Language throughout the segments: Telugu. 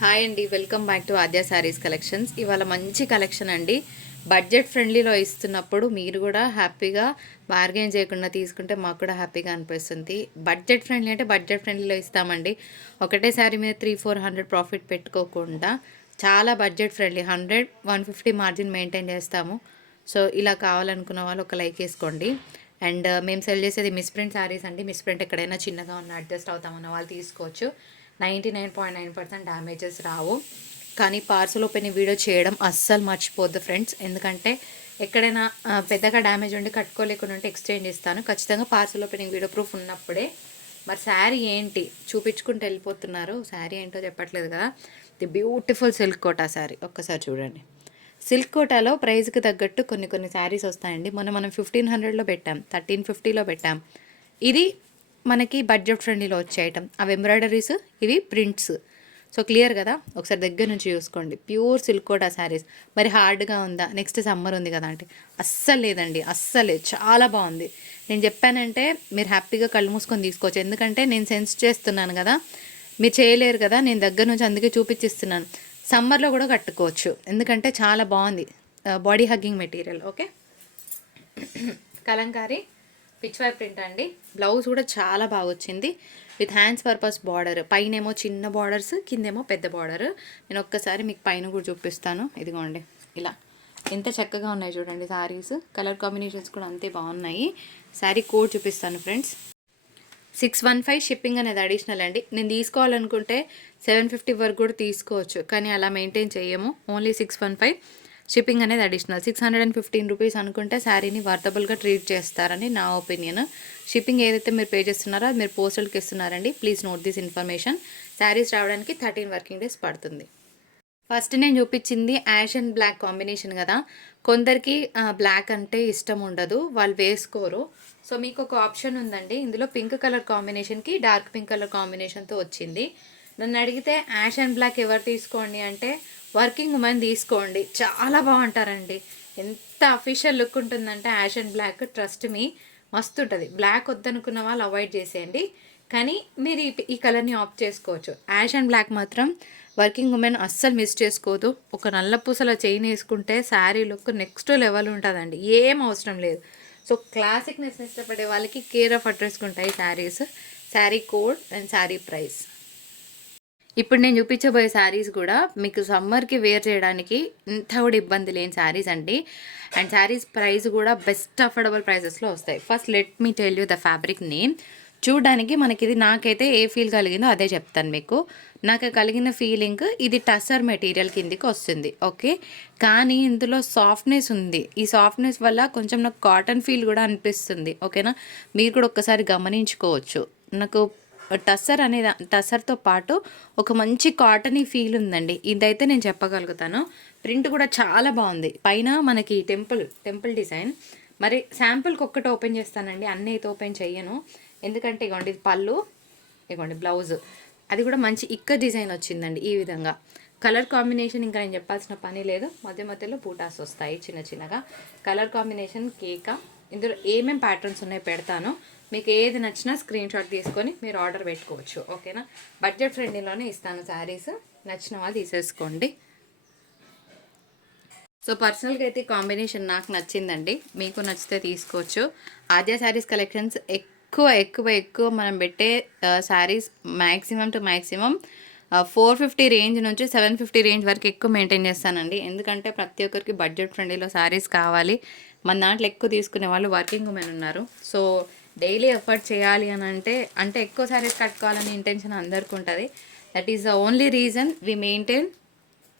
హాయ్ అండి, welcome back to Aadya saris collections. ఇవాళ మంచి కలెక్షన్ అండి. బడ్జెట్ ఫ్రెండ్లీలో ఇస్తున్నప్పుడు మీరు కూడా హ్యాపీగా బార్గెన్ చేయకుండా తీసుకుంటే మాకు కూడా హ్యాపీగా అనిపిస్తుంది. బడ్జెట్ ఫ్రెండ్లీ అంటే బడ్జెట్ ఫ్రెండ్లీలో ఇస్తామండి. ఒకటే శారీ మీద 300-400 ప్రాఫిట్ పెట్టుకోకుండా చాలా బడ్జెట్ ఫ్రెండ్లీ 100-150 మార్జిన్ మెయింటైన్ చేస్తాము. సో ఇలా కావాలనుకున్న వాళ్ళు ఒక లైక్ వేసుకోండి. అండ్ మేము సెల్ చేసేది మిస్ప్రింట్ శారీస్ అండి. మిస్ప్రింట్ ఎక్కడైనా చిన్నగా ఉన్న అడ్జస్ట్ అవుతామన్న వాళ్ళు తీసుకోవచ్చు. 99.9% డ్యామేజెస్ రావు. కానీ పార్సల్ ఓపెనింగ్ వీడియో చేయడం అస్సలు మర్చిపోద్దు ఫ్రెండ్స్. ఎందుకంటే ఎక్కడైనా పెద్దగా డ్యామేజ్ ఉండి కట్టుకోలేకుండా ఉంటే ఎక్స్చేంజ్ ఇస్తాను. ఖచ్చితంగా పార్సల్ ఓపెనింగ్ వీడియో ప్రూఫ్ ఉన్నప్పుడే. మరి శారీ ఏంటి చూపించుకుంటూ వెళ్ళిపోతున్నారు, శారీ ఏంటో చెప్పట్లేదు కదా. The beautiful silk Kota sari ఒక్కసారి చూడండి. సిల్క్ కోటాలో ప్రైస్కి తగ్గట్టు కొన్ని శారీస్ వస్తాయండి. మనం 1500లో పెట్టాం, 1350లో పెట్టాం. ఇది మనకి బడ్జెట్ ఫ్రెండ్లీలో వచ్చే ఐటమ్. అవి ఎంబ్రాయిడరీస్, ఇవి ప్రింట్స్. సో క్లియర్ కదా, ఒకసారి దగ్గర నుంచి చూసుకోండి. Pure silk Kota saris. మరి హార్డ్గా ఉందా, నెక్స్ట్ సమ్మర్ ఉంది కదా అంటే అస్సలు లేదండి, అస్సలే చాలా బాగుంది. నేను చెప్పానంటే మీరు హ్యాపీగా కళ్ళు మూసుకొని తీసుకోవచ్చు. ఎందుకంటే నేను సెన్స్ చేస్తున్నాను కదా, మీరు చేయలేరు కదా, నేను దగ్గర నుంచి అందుకే చూపించిస్తున్నాను. సమ్మర్లో కూడా కట్టుకోవచ్చు, ఎందుకంటే చాలా బాగుంది. Body hugging material. Okay, Kalamkari Pichwai print అండి. బ్లౌజ్ కూడా చాలా బాగా వచ్చింది విత్ హ్యాండ్స్ పర్పస్ బార్డర్. పైనేమో చిన్న బార్డర్స్, కిందేమో పెద్ద బార్డర్. నేను ఒక్కసారి మీకు పైన కూడా చూపిస్తాను. ఇదిగోండి, ఇలా ఎంత చక్కగా ఉన్నాయి చూడండి శారీస్. కలర్ కాంబినేషన్స్ కూడా అంతే బాగున్నాయి. శారీ కోడ్ చూపిస్తాను ఫ్రెండ్స్. 615 షిప్పింగ్ అనేది అడిషనల్ అండి. నేను తీసుకోవాలనుకుంటే 750 వరకు కూడా తీసుకోవచ్చు, కానీ అలా మెయింటైన్ చేయము. ఓన్లీ 615 షిప్పింగ్ అనేది అడిషనల్. 615 రూపీస్ అనుకుంటే శారీని వర్తబుల్గా ట్రీట్ చేస్తారని నా ఒపీనియన్. షిప్పింగ్ ఏదైతే మీరు పే చేస్తున్నారో అది మీరు పోస్టల్కి ఇస్తున్నారండి. Please note this information. Saris రావడానికి 13 వర్కింగ్ డేస్ పడుతుంది. ఫస్ట్ నేను చూపించింది యాష్ అండ్ బ్లాక్ కాంబినేషన్ కదా. కొందరికి బ్లాక్ అంటే ఇష్టం ఉండదు, వాళ్ళు వేసుకోరు. సో మీకు ఒక ఆప్షన్ ఉందండి. ఇందులో పింక్ కలర్ కాంబినేషన్కి డార్క్ పింక్ కలర్ కాంబినేషన్తో వచ్చింది. నన్ను అడిగితే యాష్ అండ్ బ్లాక్ ఎవరు తీసుకోండి అంటే వర్కింగ్ ఉమెన్ తీసుకోండి, చాలా బాగుంటారండి. ఎంత అఫీషియల్ లుక్ ఉంటుందంటే ash and black, trust me, మస్తు ఉంటుంది. బ్లాక్ వద్దనుకున్న వాళ్ళు అవాయిడ్ చేసేయండి, కానీ మీరు ఈ కలర్ని ఆప్ట్ చేసుకోవచ్చు. యాష్ అండ్ బ్లాక్ మాత్రం వర్కింగ్ ఉమెన్ అస్సలు మిస్ చేసుకోదు. ఒక నల్ల పూసల చైన్ వేసుకుంటే శారీ లుక్ నెక్స్ట్ లెవెల్ ఉంటుందండి, ఏం అవసరం లేదు. సో క్లాసిక్నెస్ ఇష్టపడే వాళ్ళకి కేర్ ఆఫ్ అడ్రస్కి ఉంటాయి saris. Sari code and sari price. ఇప్పుడు నేను చూపించబోయే శారీస్ కూడా మీకు సమ్మర్కి వేర్ చేయడానికి ఇంత కూడా ఇబ్బంది లేని శారీస్ అండి. అండ్ శారీస్ ప్రైస్ కూడా బెస్ట్ అఫోర్డబుల్ ప్రైసెస్లో వస్తాయి. First let me tell you the fabric name. చూడడానికి మనకి ఇది, నాకైతే ఏ ఫీల్ కలిగిందో అదే చెప్తాను మీకు. నాకు కలిగిన ఫీలింగ్ ఇది టసర్ మెటీరియల్ కిందికి వస్తుంది. ఓకే, కానీ ఇందులో సాఫ్ట్నెస్ ఉంది. ఈ సాఫ్ట్నెస్ వల్ల కొంచెం నాకు కాటన్ ఫీల్ కూడా అనిపిస్తుంది. ఓకేనా, మీరు కూడా ఒక్కసారి గమనించుకోవచ్చు. నాకు టసర్తో పాటు ఒక మంచి కాటనీ ఫీల్ ఉందండి. ఇదైతే నేను చెప్పగలుగుతాను. ప్రింట్ కూడా చాలా బాగుంది. పైన మనకి టెంపుల్ డిజైన్. మరి శాంపుల్కి ఒక్కటి ఓపెన్ చేస్తానండి, అన్నీ అయితే ఓపెన్ చెయ్యను. ఎందుకంటే ఇగోండి ఇది పళ్ళు, ఇగోండి బ్లౌజ్. అది కూడా మంచి ఇక్క డిజైన్ వచ్చిందండి. ఈ విధంగా కలర్ కాంబినేషన్ ఇంకా నేను చెప్పాల్సిన పని లేదు. మధ్యలో బూటాస్ వస్తాయి చిన్నగా. కలర్ కాంబినేషన్ కేక. ఇందులో ఏమేమి ప్యాటర్న్స్ ఉన్నాయో పెడతాను. మీకు ఏది నచ్చినా స్క్రీన్ షాట్ తీసుకొని మీరు ఆర్డర్ పెట్టుకోవచ్చు. ఓకేనా, బడ్జెట్ ఫ్రెండ్లీలోనే ఇస్తాను శారీస్. నచ్చిన వాళ్ళు తీసేసుకోండి. సో పర్సనల్గా అయితే కాంబినేషన్ నాకు నచ్చిందండి, మీకు నచ్చితే తీసుకోవచ్చు. ఆద్య శారీస్ కలెక్షన్స్ ఎక్కువ మనం పెట్టే saris maximum to maximum 450 range నుంచి 750 రేంజ్ వరకు ఎక్కువ మెయింటైన్ చేస్తానండి. ఎందుకంటే ప్రతి ఒక్కరికి బడ్జెట్ ఫ్రెండ్లీలో శారీస్ కావాలి. మన దాంట్లో ఎక్కువ తీసుకునే వాళ్ళు వర్కింగ్ ఉమెన్ ఉన్నారు. సో డైలీ ఎఫర్ట్ చేయాలి అని అంటే ఎక్కువ శారీస్ కట్టుకోవాలని ఇంటెన్షన్ అందరికీ ఉంటుంది. That is the only reason we maintain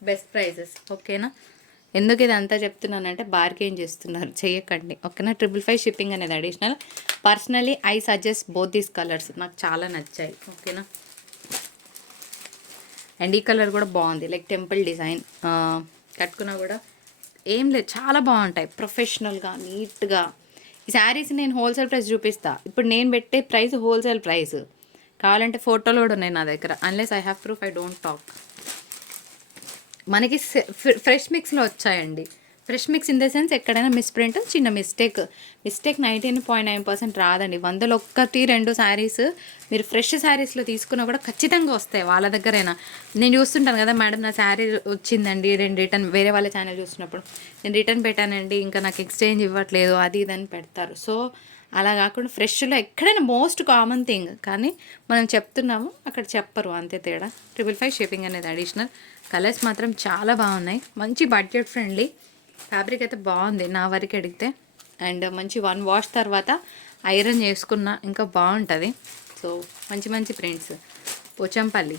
best prices. ఓకేనా, ఎందుకు ఇది అంతా చెప్తున్నానంటే బార్గెయిన్ చేస్తున్నారు, చేయకండి. ఓకేనా, 555 షిప్పింగ్ అనేది additional. Personally I suggest both these colours, నాకు చాలా నచ్చాయి. ఓకేనా, అండ్ ఈ కలర్ కూడా బాగుంది, లైక్ టెంపుల్ డిజైన్. కట్టుకున్నా కూడా ఏం లేదు, చాలా బాగుంటాయి, ప్రొఫెషనల్గా నీట్గా. ఈ శారీస్ నేను హోల్సేల్ ప్రైస్ చూపిస్తా. ఇప్పుడు నేను పెట్టే ప్రైస్ హోల్సేల్ ప్రైస్. కావాలంటే ఫోటోలు కూడా ఉన్నాయి నా దగ్గర. Unless I have proof I don't talk. మనకి ఫ్రెష్ మిక్స్లో వచ్చాయండి. Fresh mix in the sense ఎక్కడైనా మిస్ప్రింట్ చిన్న మిస్టేక్ 99.9% రాదండి. 100లో 1-2 శారీస్ మీరు ఫ్రెష్ శారీస్లో తీసుకున్నా కూడా ఖచ్చితంగా వస్తాయి వాళ్ళ దగ్గరైనా. నేను చూస్తుంటాను కదా, మేడం నా శారీ వచ్చిందండి, నేను రిటర్న్ వేరే వాళ్ళ ఛానల్ చూసినప్పుడు నేను రిటర్న్ పెట్టానండి, ఇంకా నాకు ఎక్స్చేంజ్ ఇవ్వట్లేదు అది ఇదని పెడతారు. సో అలా కాకుండా ఫ్రెష్లో ఎక్కడైనా మోస్ట్ కామన్ థింగ్, కానీ మనం చెప్తున్నాము అక్కడ చెప్పరు, అంతే తేడా. 555 షిప్పింగ్ అనేది అడిషనల్. కలర్స్ మాత్రం చాలా బాగున్నాయి, మంచి బడ్జెట్ ఫ్రెండ్లీ. ఫ్యాబ్రిక్ అయితే బాగుంది నా వరకు అడిగితే. అండ్ మంచి 1 వాష్ తర్వాత ఐరన్ చేసుకున్న ఇంకా బాగుంటుంది. సో మంచి మంచి ప్రింట్స్. పోచంపల్లి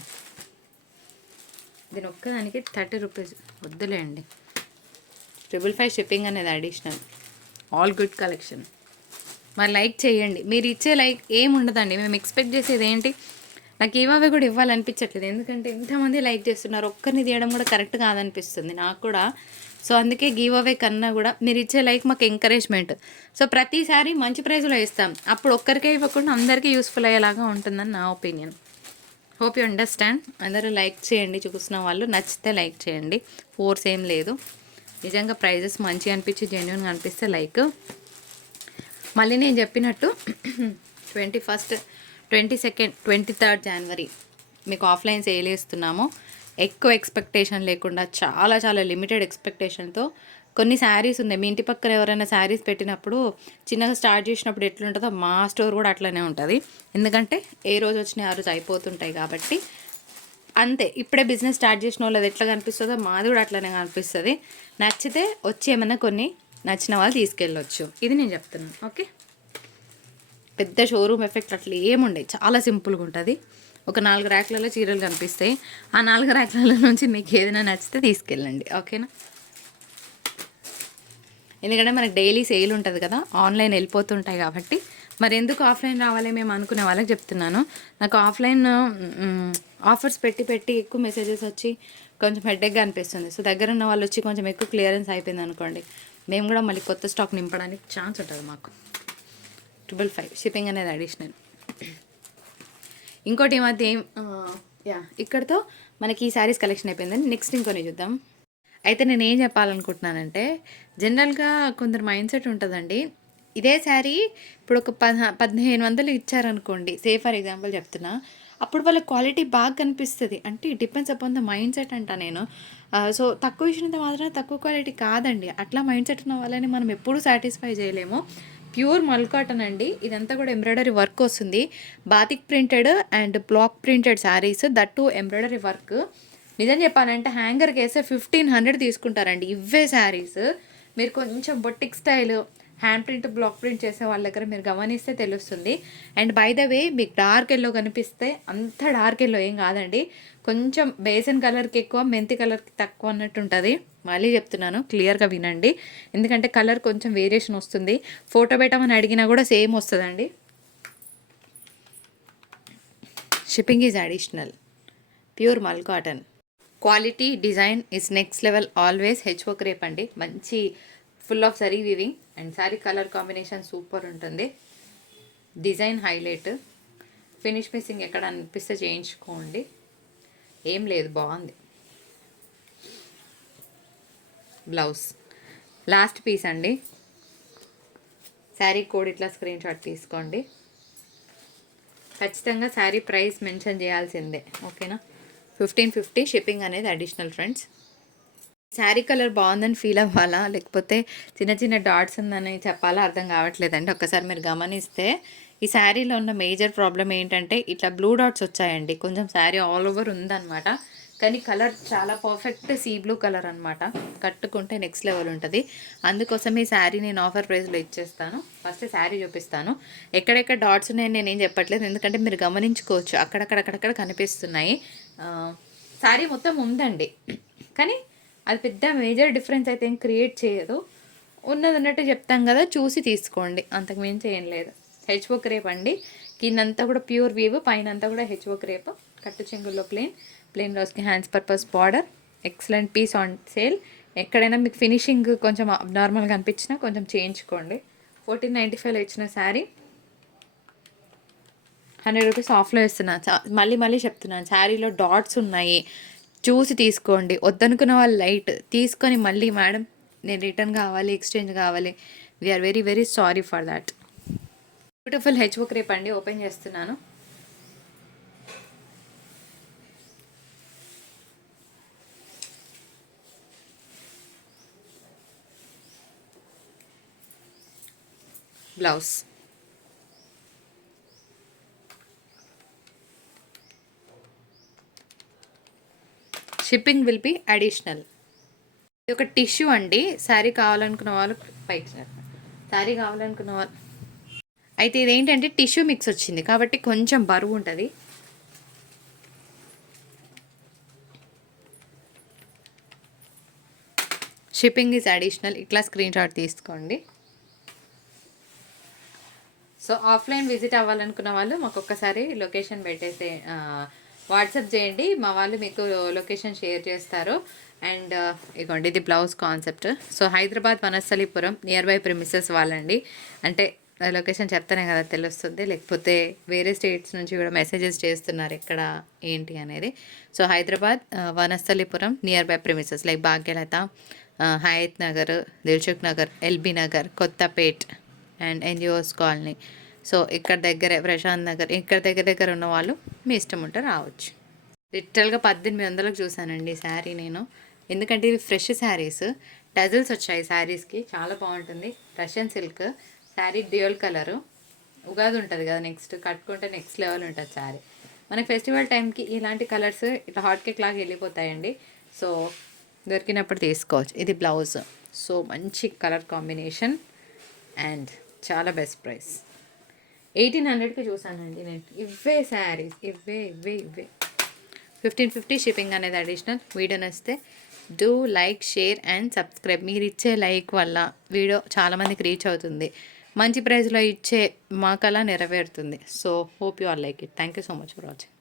దీని ఒక్కదానికి 30 రూపీస్ వద్దులేండి. 555 షిప్పింగ్ అనేది అడిషనల్. All good collection. మరి లైక్ చేయండి. మీరు ఇచ్చే లైక్ ఏమి ఉండదండి, మేము ఎక్స్పెక్ట్ చేసేది ఏంటి, నాకు ఇవే కూడా ఇవ్వాలనిపించట్లేదు, ఎందుకంటే ఇంతమంది లైక్ చేస్తున్నారు, ఒక్కరిని తీయడం కూడా కరెక్ట్ కాదనిపిస్తుంది నాకు కూడా. సో అందుకే గివ్ అవే కన్నా కూడా మీరు ఇచ్చే లైక్ మాకు ఎంకరేజ్మెంట్. సో ప్రతిసారి మంచి ప్రైజ్లో ఇస్తాం, అప్పుడు ఒక్కరికే ఇవ్వకుండా అందరికీ యూస్ఫుల్ అయ్యేలాగా ఉంటుందని నా ఒపీనియన్. Hope you understand. అందరూ లైక్ చేయండి, చూసిన వాళ్ళు నచ్చితే లైక్ చేయండి, ఫోర్స్ ఏం లేదు. నిజంగా ప్రైజెస్ మంచిగా అనిపించి జెన్యున్గా అనిపిస్తే లైక్. మళ్ళీ నేను చెప్పినట్టు 21st, 22nd, 23rd జనవరి మీకు ఆఫ్లైన్ సేల్ చేస్తున్నాము. ఎక్కువ ఎక్స్పెక్టేషన్ లేకుండా చాలా చాలా లిమిటెడ్ ఎక్స్పెక్టేషన్తో కొన్ని శారీస్ ఉన్నాయి. మీ ఇంటి పక్కన ఎవరైనా శారీస్ పెట్టినప్పుడు చిన్నగా స్టార్ట్ చేసినప్పుడు ఎట్లుంటుందో మా స్టోర్ కూడా అట్లనే ఉంటుంది, ఎందుకంటే ఏ రోజు వచ్చినా ఆ రోజు అయిపోతుంటాయి కాబట్టి. అంతే, ఇప్పుడే బిజినెస్ స్టార్ట్ చేసిన వాళ్ళది ఎట్లా కనిపిస్తుందో మాది కూడా అట్లనే కనిపిస్తుంది. నచ్చితే వచ్చి ఏమైనా కొన్ని నచ్చిన వాళ్ళు తీసుకెళ్ళొచ్చు, ఇది నేను చెప్తున్నాను. ఓకే, పెద్ద షోరూమ్ ఎఫెక్ట్ అట్లా ఏముండే, చాలా సింపుల్గా ఉంటుంది. ఒక 4 ర్యాక్లలో చీరలు కనిపిస్తాయి, ఆ 4 ర్యాక్లలో నుంచి మీకు ఏదైనా నచ్చితే తీసుకెళ్ళండి, ఓకేనా. ఎందుకంటే మనకు డైలీ సేల్ ఉంటుంది కదా, ఆన్లైన్ వెళ్ళిపోతుంటాయి కాబట్టి. మరి ఎందుకు ఆఫ్లైన్ రావాలి మేము అనుకునే వాళ్ళకి చెప్తున్నాను. నాకు ఆఫ్లైన్ ఆఫర్స్ పెట్టి పెట్టి ఎక్కువ మెసేజెస్ వచ్చి కొంచెం హెడ్ఏక్గా అనిపిస్తుంది. సో దగ్గర ఉన్న వాళ్ళు వచ్చి కొంచెం ఎక్కువ క్లియరెన్స్ అయిపోయింది అనుకోండి, మేము కూడా మళ్ళీ కొత్త స్టాక్ నింపడానికి ఛాన్స్ ఉంటుంది మాకు. 555 షిప్పింగ్ అనేది అడిషనల్. ఇంకోటి ఈ మధ్య ఇక్కడతో మనకి ఈ శారీస్ కలెక్షన్ అయిపోయిందని నెక్స్ట్ ఇంకొని చూద్దాం. అయితే నేను ఏం చెప్పాలనుకుంటున్నానంటే, జనరల్గా కొందరు మైండ్ సెట్ ఉంటుందండి, ఇదే శారీ ఇప్పుడు ఒక 1500 ఇచ్చారనుకోండి, ఫర్ ఎగ్జాంపుల్ చెప్తున్నా, అప్పుడు వాళ్ళ క్వాలిటీ బాగా కనిపిస్తుంది. అంటే it depends upon the mind set అంట నేను. సో తక్కువ ఇచ్చినంత మాత్రం తక్కువ క్వాలిటీ కాదండి, అట్లా మైండ్ సెట్ ఉన్న వాళ్ళని మనం ఎప్పుడూ సాటిస్ఫై చేయలేము. ప్యూర్ మల్ కాటన్ అండి, ఇదంతా కూడా ఎంబ్రాయిడరీ వర్క్ వస్తుంది. Batik printed and block printed saris, that embroidery work. నిజం చెప్పాలంటే హ్యాంగర్కి వేస్తే 1500 తీసుకుంటారండి ఇవే శారీస్. మీరు కొంచెం boutique style hand print block print చేసే వాళ్ళ దగ్గర మీరు గమనిస్తే తెలుస్తుంది. అండ్ బై ద వే మీకు డార్క్ ఎల్లో కనిపిస్తే అంత డార్క్ ఎల్లో ఏం కాదండి, కొంచెం బేసన్ కలర్కి ఎక్కువ మెంతి కలర్కి తక్కువ అన్నట్టు ఉంటుంది. మళ్ళీ చెప్తున్నాను, క్లియర్గా వినండి, ఎందుకంటే కలర్ కొంచెం వేరియేషన్ వస్తుంది. ఫోటో పెట్టమని అడిగినా కూడా సేమ్ వస్తుందండి. Shipping is additional. ప్యూర్ మల్ cotton. Quality design is next level always. HO crepe అండి, మంచి full of zari weaving and sari colour combination super ఉంటుంది. Design highlight. ఫినిష్ మిస్సింగ్ ఎక్కడ అనిపిస్తే చేయించుకోండి, ఏం లేదు, బాగుంది. బ్లౌజ్ లాస్ట్ పీస్ అండి. శారీ కోడ్ ఇట్లా స్క్రీన్ షాట్ తీసుకోండి. ఖచ్చితంగా శారీ ప్రైస్ మెన్షన్ చేయాల్సిందే, ఓకేనా. 1550 షిప్పింగ్ అనేది అడిషనల్ ఫ్రెండ్స్. శారీ కలర్ బాగుందని ఫీల్ అవ్వాలా, లేకపోతే చిన్న చిన్న డాట్స్ ఉందని చెప్పాలా అర్థం కావట్లేదండి. ఒక్కసారి మీరు గమనిస్తే ఈ శారీలో ఉన్న మేజర్ ప్రాబ్లం ఏంటంటే ఇట్లా బ్లూ డాట్స్ వచ్చాయండి. కొంచెం శారీ ఆల్ ఓవర్ ఉందన్నమాట, కానీ కలర్ చాలా పర్ఫెక్ట్ సీ బ్లూ కలర్ అనమాట. కట్టుకుంటే నెక్స్ట్ లెవెల్ ఉంటుంది. అందుకోసం ఈ శారీ నేను ఆఫర్ ప్రైస్లో ఇచ్చేస్తాను. ఫస్ట్ శారీ చూపిస్తాను. ఎక్కడెక్కడ డాట్స్ ఉన్నాయని నేనేం చెప్పట్లేదు, ఎందుకంటే మీరు గమనించుకోవచ్చు, అక్కడక్కడ కనిపిస్తున్నాయి. శారీ మొత్తం ఉందండి, కానీ అది పెద్ద మేజర్ డిఫరెన్స్ అయితే ఏం క్రియేట్ చేయదు. ఉన్నది ఉన్నట్టు చెప్తాం కదా, చూసి తీసుకోండి, అంతకు మించి ఏం లేదు. హెచ్ఓ క్రేప్ అండి, కిందంతా కూడా ప్యూర్ వీవ్, పైన అంతా కూడా హెచ్ఓ క్రేప్. కట్టు చెంగుల్లో ప్లెయిన్ బ్లౌజ్కి hands purpose border. Excellent piece on sale. ఎక్కడైనా మీకు ఫినిషింగ్ కొంచెం నార్మల్గా అనిపించినా కొంచెం చేయించుకోండి. 1495లో ఇచ్చిన శారీ 100 రూపీస్ ఆఫ్లో ఇస్తున్నాను. మళ్ళీ చెప్తున్నాను, శారీలో డాట్స్ ఉన్నాయి, చూసి తీసుకోండి. వద్దనుకున్న వాళ్ళు లైట్ తీసుకొని మళ్ళీ మేడం నేను రిటర్న్ కావాలి, ఎక్స్చేంజ్ కావాలి. We are very very sorry for that. Beautiful HO crepe అండి, ఓపెన్ చేస్తున్నాను. Blouse shipping will be additional. ఇది ఒక టిష్యూ అండి. శారీ కావాలనుకున్న వాళ్ళు పైకి శారీ కావాలనుకున్న వాళ్ళు అయితే ఇదేంటంటే టిష్యూ మిక్స్ వచ్చింది కాబట్టి కొంచెం బరువు ఉంటుంది. Shipping is additional. ఇట్లా స్క్రీన్ షాట్ తీసుకోండి. సో ఆఫ్లైన్ విజిట్ అవ్వాలనుకున్న వాళ్ళు మాకు ఒక్కసారి లొకేషన్ పెట్టేసే వాట్సాప్ చేయండి, మా వాళ్ళు మీకు లొకేషన్ షేర్ చేస్తారు. అండ్ ఇదిగోండి, ఇది blouse concept. So Hyderabad Vanasthalipuram nearby premises వాళ్ళండి. అంటే లొకేషన్ చెప్తానే కదా తెలుస్తుంది, లేకపోతే వేరే స్టేట్స్ నుంచి కూడా మెసేజెస్ చేస్తున్నారు ఎక్కడ ఏంటి అనేది. So Hyderabad Vanasthalipuram nearby premises like Bhagyalatha, Hayath Nagar, Dilsukh Nagar, LB Nagar, Kothapet and NGOs colony. So ఇక్కడ దగ్గరే ప్రశాంత్ నగర్, ఇక్కడ దగ్గర ఉన్న వాళ్ళు మీ ఇష్టం ఉంటే రావచ్చు. లిటరల్గా 1800లకు చూసానండి శారీ నేను, ఎందుకంటే ఇవి ఫ్రెష్ శారీస్. టజల్స్ వచ్చాయి శారీస్కి, చాలా బాగుంటుంది. Russian silk sari, dual colour. Ugadi ఉంటుంది కదా, నెక్స్ట్ కట్టుకుంటే నెక్స్ట్ లెవెల్ ఉంటుంది శారీ. మనకి ఫెస్టివల్ టైంకి ఇలాంటి కలర్స్ ఇట్లా హాట్ కేక్ లాగా వెళ్ళిపోతాయండి. సో దొరికినప్పుడు తీసుకోవచ్చు. ఇది బ్లౌజ్. సో మంచి కలర్ కాంబినేషన్ అండ్ చాలా బెస్ట్ ప్రైస్. 1800కి చూసానండి నేను. ఇవే శారీస్, ఇవే 1550 షిప్పింగ్ అనేది అడిషనల్. వీడియో నచ్చితే do like, share and subscribe. మీరు ఇచ్చే లైక్ వల్ల వీడియో చాలామందికి రీచ్ అవుతుంది. మంచి ప్రైస్లో ఇచ్చే మా కళ నెరవేరుతుంది. So hope you all like it. Thank you so much for watching.